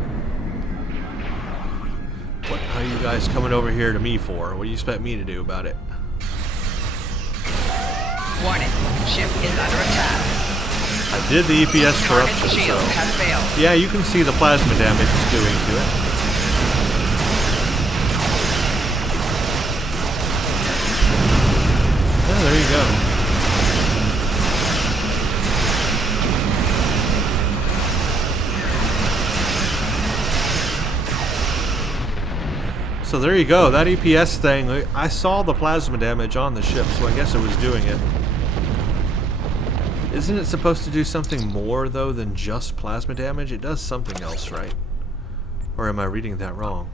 What are you guys coming over here to me for? What do you expect me to do about it? Warning, ship is under attack. I did the EPS corruption, Shield so has failed. yeah, you can see the plasma damage it's doing to it. Oh, there you go. So there you go. That EPS thing, I saw the plasma damage on the ship, so I guess it was doing it. Isn't it supposed to do something more, though, than just plasma damage? It does something else, right? Or am I reading that wrong?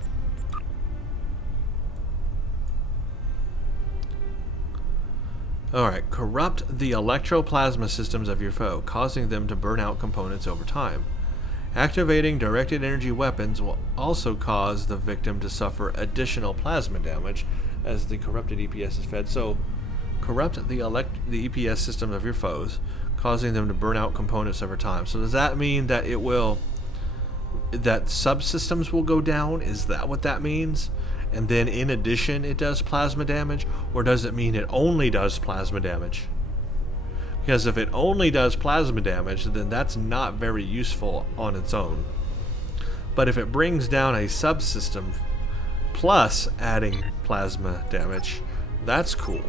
Alright, corrupt the electroplasma systems of your foe, causing them to burn out components over time. Activating directed energy weapons will also cause the victim to suffer additional plasma damage as the corrupted EPS is fed. So, corrupt the EPS system of your foes, causing them to burn out components over time. So does that mean that that subsystems will go down? Is that what that means? And then in addition it does plasma damage? Or does it mean it only does plasma damage? Because if it only does plasma damage, then that's not very useful on its own. But if it brings down a subsystem plus adding plasma damage, that's cool.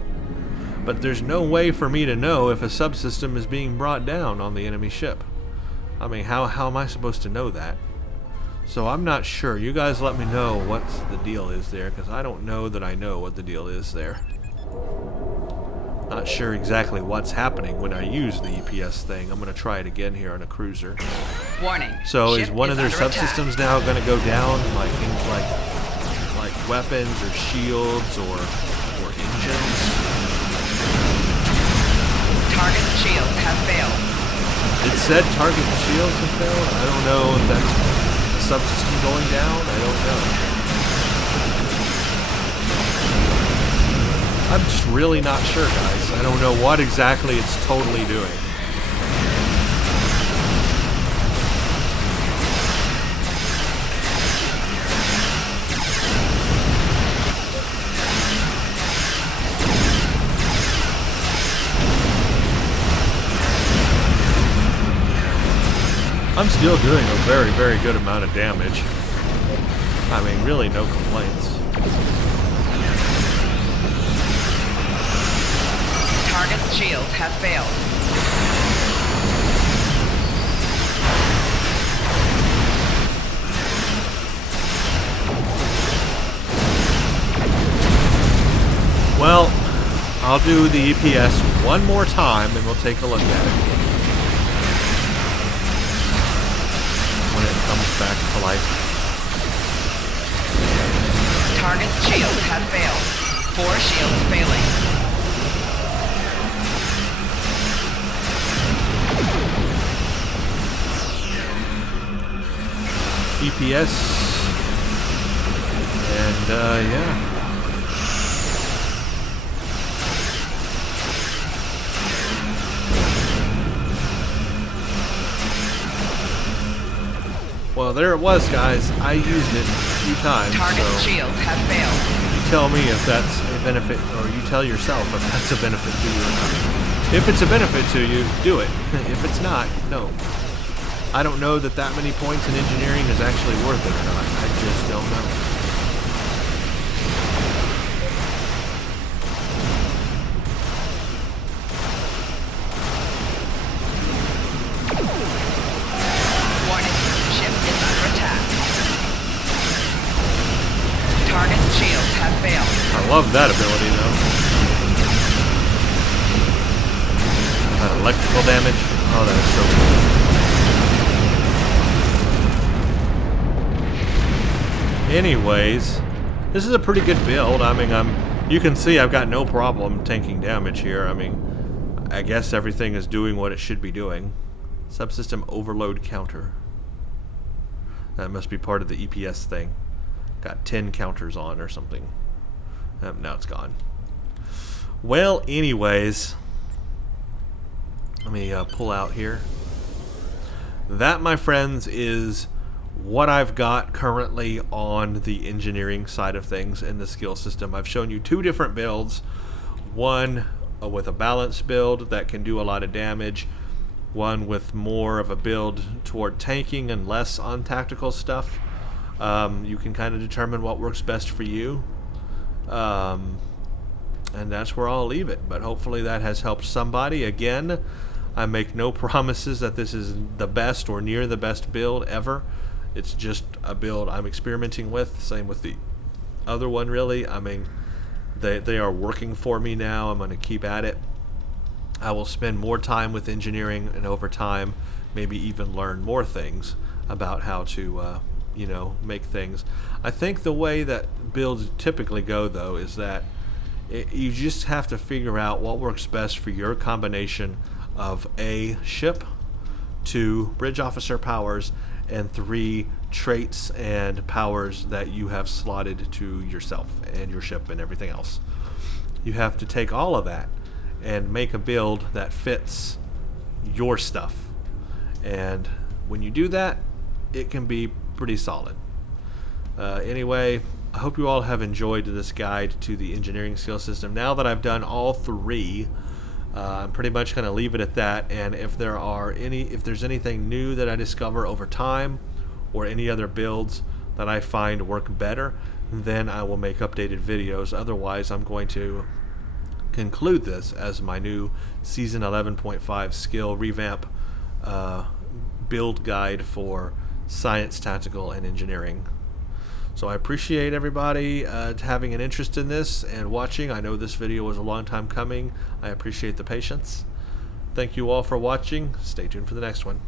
But there's no way for me to know if a subsystem is being brought down on the enemy ship. I mean, how am I supposed to know that? So I'm not sure. You guys let me know what the deal is there, because I don't know that I know what the deal is there. Not sure exactly what's happening when I use the EPS thing. I'm going to try it again here on a cruiser. Warning. So Ship is one of their under subsystems now going to go down, like things like weapons or shields or engines? Target shields have failed. It said target shields have failed. I don't know if that's a subsystem going down. I don't know. I'm just really not sure, guys. I don't know what exactly it's totally doing. I'm still doing a very, very good amount of damage. I mean, really no complaints. Target shields have failed. Well, I'll do the EPS one more time and we'll take a look at it when it comes back to life. Target shields have failed. 4 shields failing. EPS, and yeah. Well, there it was, guys. I used it a few times. Target so shields have failed. you tell me if that's a benefit, or you tell yourself if that's a benefit to you or not. If it's a benefit to you, do it. If it's not, no. I don't know that many points in engineering is actually worth it or not. I just don't know. Warning. Ship is under attack. Target shields have failed. I love that ability, though. That electrical damage. Oh, that is so cool. Anyways, this is a pretty good build. I mean, you can see I've got no problem tanking damage here. I mean, I guess everything is doing what it should be doing. Subsystem overload counter. That must be part of the EPS thing. Got 10 counters on or something. Now it's gone. Well, anyways, let me pull out here. That, my friends, is what I've got currently on the engineering side of things in the skill system. I've shown you 2 different builds. One with a balanced build that can do a lot of damage. One with more of a build toward tanking and less on tactical stuff. You can kind of determine what works best for you. And that's where I'll leave it. But hopefully that has helped somebody. Again, I make no promises that this is the best or near the best build ever. It's just a build I'm experimenting with. Same with the other one, really. I mean, they are working for me now. I'm going to keep at it. I will spend more time with engineering, and over time, maybe even learn more things about how to, you know, make things. I think the way that builds typically go, though, is that you just have to figure out what works best for your combination of A, ship, 2, bridge officer powers, and 3, traits and powers that you have slotted to yourself and your ship and everything else. You have to take all of that and make a build that fits your stuff. And when you do that, it can be pretty solid. Anyway, I hope you all have enjoyed this guide to the engineering skill system. Now that I've done all 3, I'm pretty much going to leave it at that. And if there's anything new that I discover over time, or any other builds that I find work better, then I will make updated videos. Otherwise, I'm going to conclude this as my new Season 11.5 Skill Revamp build guide for science, tactical, and engineering. So I appreciate everybody having an interest in this and watching. I know this video was a long time coming. I appreciate the patience. Thank you all for watching. Stay tuned for the next one.